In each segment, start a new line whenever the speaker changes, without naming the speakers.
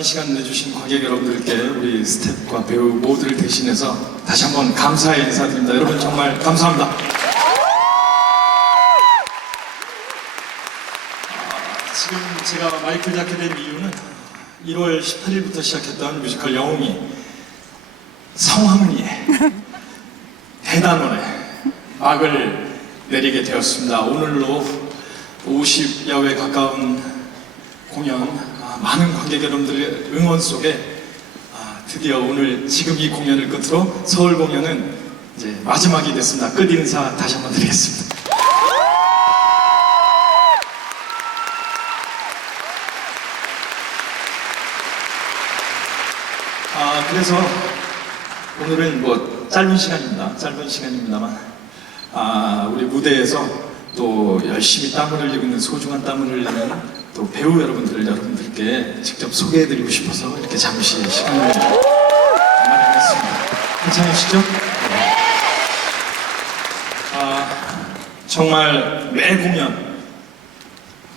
귀중한 시간 내주신 관객 여러분들께 우리 스태프과 배우 모두를 대신해서 다시 한번 감사의 인사드립니다. 여러분 정말 감사합니다. 아, 지금 제가 마이크를 잡게 된 이유는 1월 18일부터 시작했던 뮤지컬 영웅이 성황리에 대단원에 막을 내리게 되었습니다. 오늘로 50여회 가까운 공연, 아, 많은 관객 여러분들의 응원 속에 아, 드디어 오늘 지금 이 공연을 끝으로 서울 공연은 이제 마지막이 됐습니다. 끝 인사 다시 한번 드리겠습니다. 아, 그래서 오늘은 뭐 짧은 시간입니다. 짧은 시간입니다만, 아, 우리 무대에서 또 열심히 땀을 흘리고 있는 소중한 땀을 흘리는 또 배우 여러분들을 여러분들께 직접 소개해드리고 싶어서 이렇게 잠시 시간을 마련했습니다. 괜찮으시죠? 네. 아, 정말 매 공연,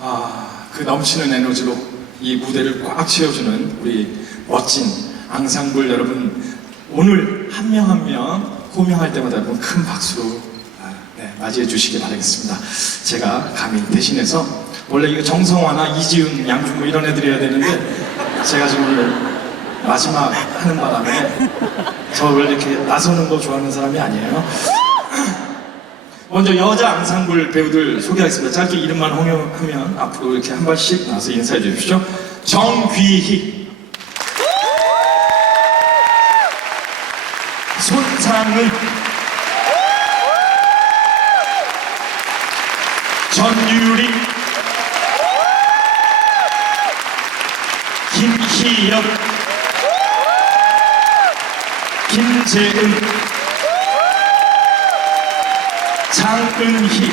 아, 그 넘치는 에너지로 이 무대를 꽉 채워주는 우리 멋진 앙상블 여러분 오늘 한 명 한 명 호명할 때마다 여러분 큰 박수로 아, 네, 맞이해 주시기 바라겠습니다. 제가 감히 대신해서 원래 이거 정성화나 이지훈, 양준모 이런 애들이 해야 되는데 제가 지금 오늘 마지막 하는 바람에 저 원래 이렇게 나서는 거 좋아하는 사람이 아니에요. 먼저 여자 앙상블 배우들 소개하겠습니다. 짧게 이름만 호명하면 앞으로 이렇게 한 발씩 나와서 인사해 주십시오. 정귀희, 손상은, 전유리, 김희영, 김재은, 장은희.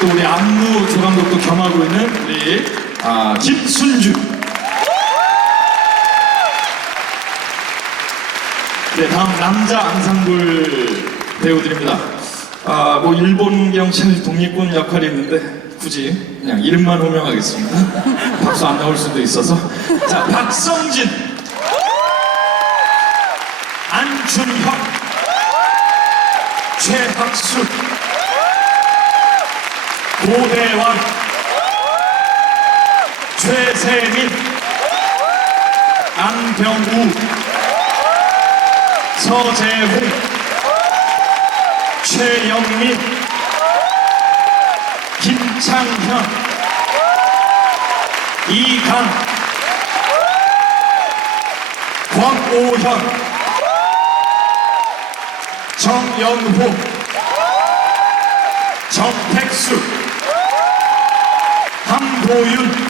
또 우리 안무 조감독도 겸하고 있는 우리 아, 김순주. 네 다음 남자 앙상블 배우들입니다. 아, 뭐 일본 경 찰 독립군 역할이 있는데 굳이 그냥 이름만 호명하겠습니다. 박수 안 나올 수도 있어서. 자 박성진. 안준혁, 최학수, 고대왕, 최세민, 안병우, 서재훈, 최영민, 김창현, 이강, 권오현, 정연호, 정택수, 함보윤,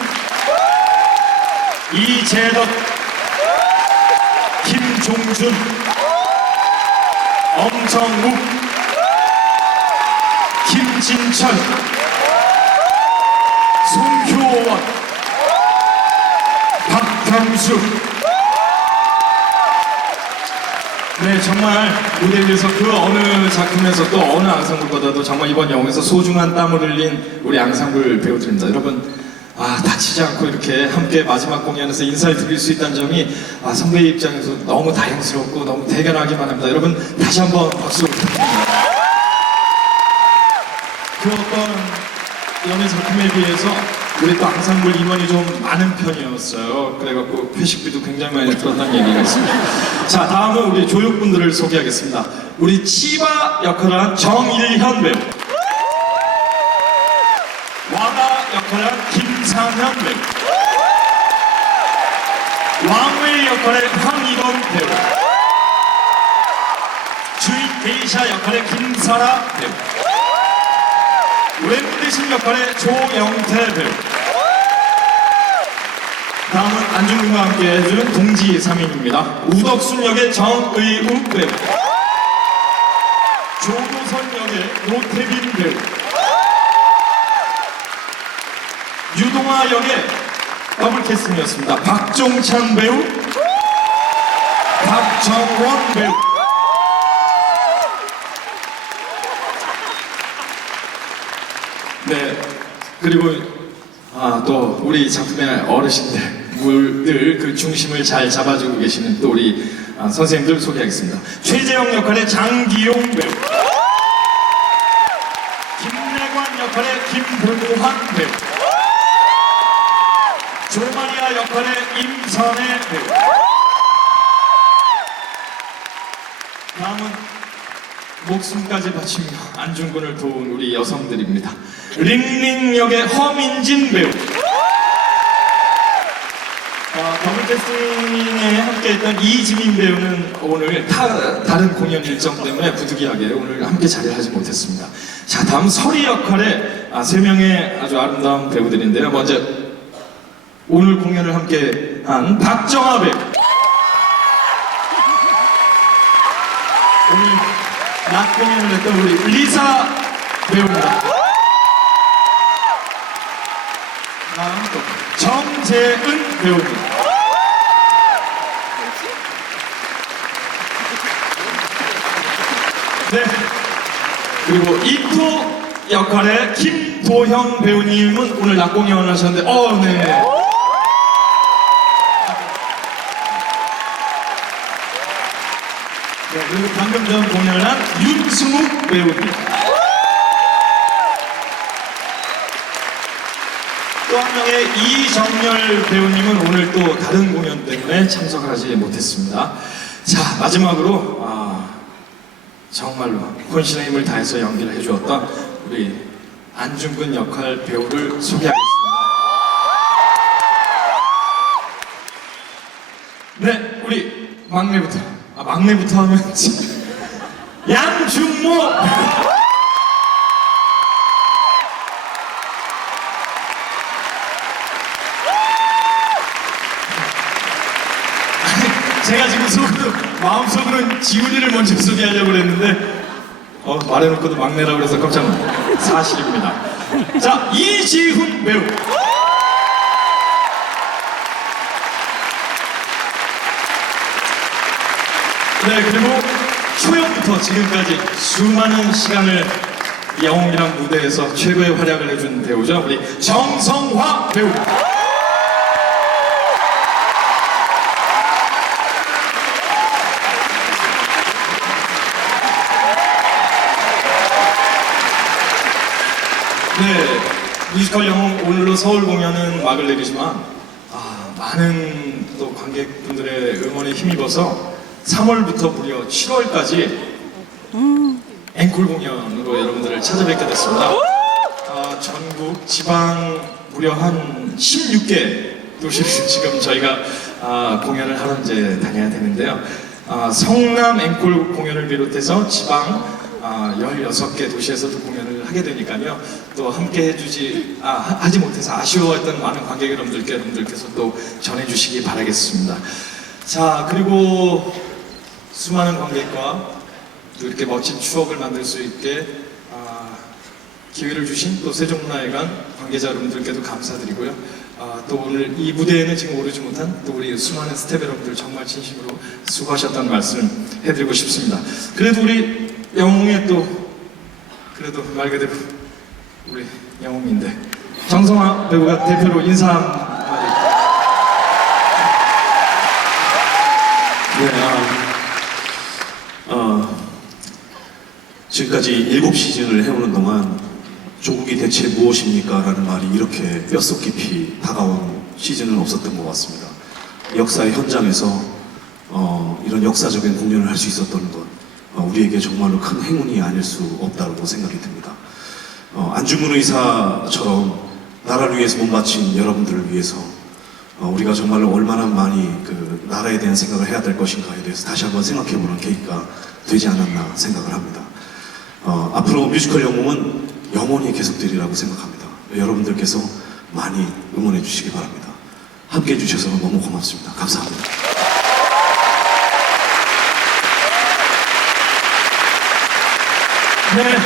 이재덕, 김종준, 엄정욱, 김진철, 송효원, 박경수, 네, 정말 무대 위에서 그 어느 작품에서 또 어느 앙상블보다도 정말 이번 영화에서 소중한 땀을 흘린 우리 앙상블 배우들입니다. 여러분, 아, 다치지 않고 이렇게 함께 마지막 공연에서 인사를 드릴 수 있다는 점이 아, 선배 입장에서 너무 다행스럽고 너무 대견하기만 합니다. 여러분, 다시 한번 박수 부탁드립니다. 그 어떤 연예 작품에 비해서 우리 또 앙상블 인원이 좀 많은 편이었어요. 그래갖고 회식비도 굉장히 많이 들었다는 얘기가 있습니다. 자, 다음은 우리 조육분들을 소개하겠습니다. 우리 치바 역할을 한 정일현 배우. 와가 역할을 한 김상현 배우. 왕웨이 역할의 황희건 배우. 주인 게이샤 역할의 김사라 배우. 웬대신 역할의 조영태 배우. 다음은 안중근과 함께 해주는 동지 3인입니다. 우덕순 역의 정의욱 배우. 조노선 역의 노태빈 배우. 유동화 역의 더블 캐스팅이었습니다. 박종찬 배우, 박정원 배우. 네, 그리고 아, 또 우리 작품의 어르신들, 물들 그 중심을 잘 잡아주고 계시는 또 우리 아, 선생님들 소개하겠습니다. 최재형 역할의 장기용 배우, 김래관 역할의 김봉환 배우, 조마리아 역할의 임선혜 배우. 다음은 목숨까지 바치며 안중근을 도운 우리 여성들입니다. 링링 역의 허민진 배우. 어, 더블 캐스팅에 함께했던 이지민 배우는 오늘 타, 다른 공연 일정 때문에 부득이하게 오늘 함께 자리를 하지 못했습니다. 자, 다음 서리 역할의 아, 세 명의 아주 아름다운 배우들인데요. 먼저 오늘 공연을 함께 한 박정아 배우. 오늘 낮 공연을 했던 우리 리사 배우입니다. 다음 또 정재은 배우입니다. 네. 그리고 이토 역할의 김도형 배우님은 오늘 낮 공연을 하셨는데, 어, 네. 네, 그리고 방금 전 공연을 한 윤승욱 배우입 또 한 명의 이정열 배우님은 오늘 또 다른 공연 때문에 참석을 하지 못했습니다. 자, 마지막으로, 아, 정말로 혼신의 힘을 다해서 연기를 해주었던 우리 안중근 역할 배우를 소개하겠습니다. 네, 우리 막내부터. 아, 막내부터 하면 양준모. 아니, 제가 지금 속으로 마음속으로는 지훈이를 먼저 소개하려고 그랬는데 어, 말해놓고도 막내라고 그래서 깜짝 놀랐어요. 사실입니다. 자, 이지훈 배우. 네, 그리고 초연부터 지금까지 수많은 시간을 영웅이랑 무대에서 최고의 활약을 해준 배우죠. 우리 정성화 배우. 네, 뮤지컬 영웅 오늘로 서울 공연은 막을 내리지만 아, 많은 또 관객분들의 응원에 힘입어서 3월부터 무려 7월까지 앵콜 공연으로 여러분들을 찾아뵙게 됐습니다. 아, 전국 지방 무려 한 16개 도시를 지금 저희가 아, 공연을 하러 이제 다녀야 되는데요. 아, 성남 앵콜 공연을 비롯해서 지방 아, 16개 도시에서도 공연을 하게 되니까요. 또 함께 해주지, 아, 하- 하지 못해서 아쉬워했던 많은 관객 여러분들께 여러분들께서 또 전해주시기 바라겠습니다. 자, 그리고 수많은 관객과 또 이렇게 멋진 추억을 만들 수 있게 아, 기회를 주신 또 세종문화회관 관계자 여러분들께도 감사드리고요. 아, 또 오늘 이 무대에는 지금 오르지 못한 또 우리 수많은 스태프 여러분들 정말 진심으로 수고하셨다는 말씀 해드리고 싶습니다. 그래도 우리 영웅의 또 그래도 말 그대로 우리 영웅인데 정성화 배우가 대표로 인사 한마디
네, 아, 어, 지금까지 일곱 시즌을 해오는 동안 조국이 대체 무엇입니까? 라는 말이 이렇게 뼛속 깊이 다가온 시즌은 없었던 것 같습니다. 역사의 현장에서 어, 이런 역사적인 공연을 할 수 있었던 것, 어, 우리에게 정말로 큰 행운이 아닐 수 없다고 생각이 듭니다. 어, 안중근 의사처럼 나라를 위해서 못 바친 여러분들을 위해서 어, 우리가 정말로 얼마나 많이 그 나라에 대한 생각을 해야 될 것인가에 대해서 다시 한번 생각해보는 계기가 되지 않았나 생각을 합니다. 어, 앞으로 뮤지컬 영웅은 영원히 계속되리라고 생각합니다. 여러분들께서 많이 응원해 주시기 바랍니다. 함께 해주셔서 너무 고맙습니다. 감사합니다.
네.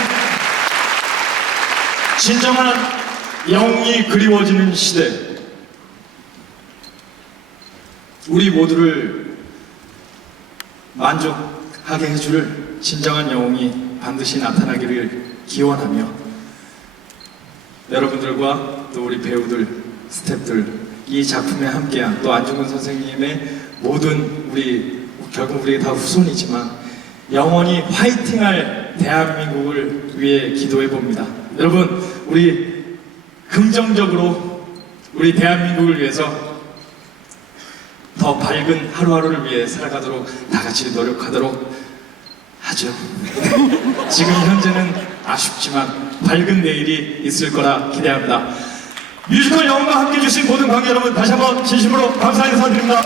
진정한 영웅이 그리워지는 시대. 우리 모두를 만족하게 해줄 진정한 영웅이 반드시 나타나기를 기원하며 여러분들과 또 우리 배우들, 스태프들 이 작품에 함께한 또 안중근 선생님의 모든 우리 결국 우리 다 후손이지만 영원히 화이팅할 대한민국을 위해 기도해 봅니다. 여러분 우리 긍정적으로 우리 대한민국을 위해서 더 밝은 하루하루를 위해 살아가도록 다 같이 노력하도록 하죠. 지금 현재는 아쉽지만 밝은 내일이 있을 거라 기대합니다. 뮤지컬 영웅과 함께 해주신 모든 관객 여러분 다시 한번 진심으로 감사 인사드립니다.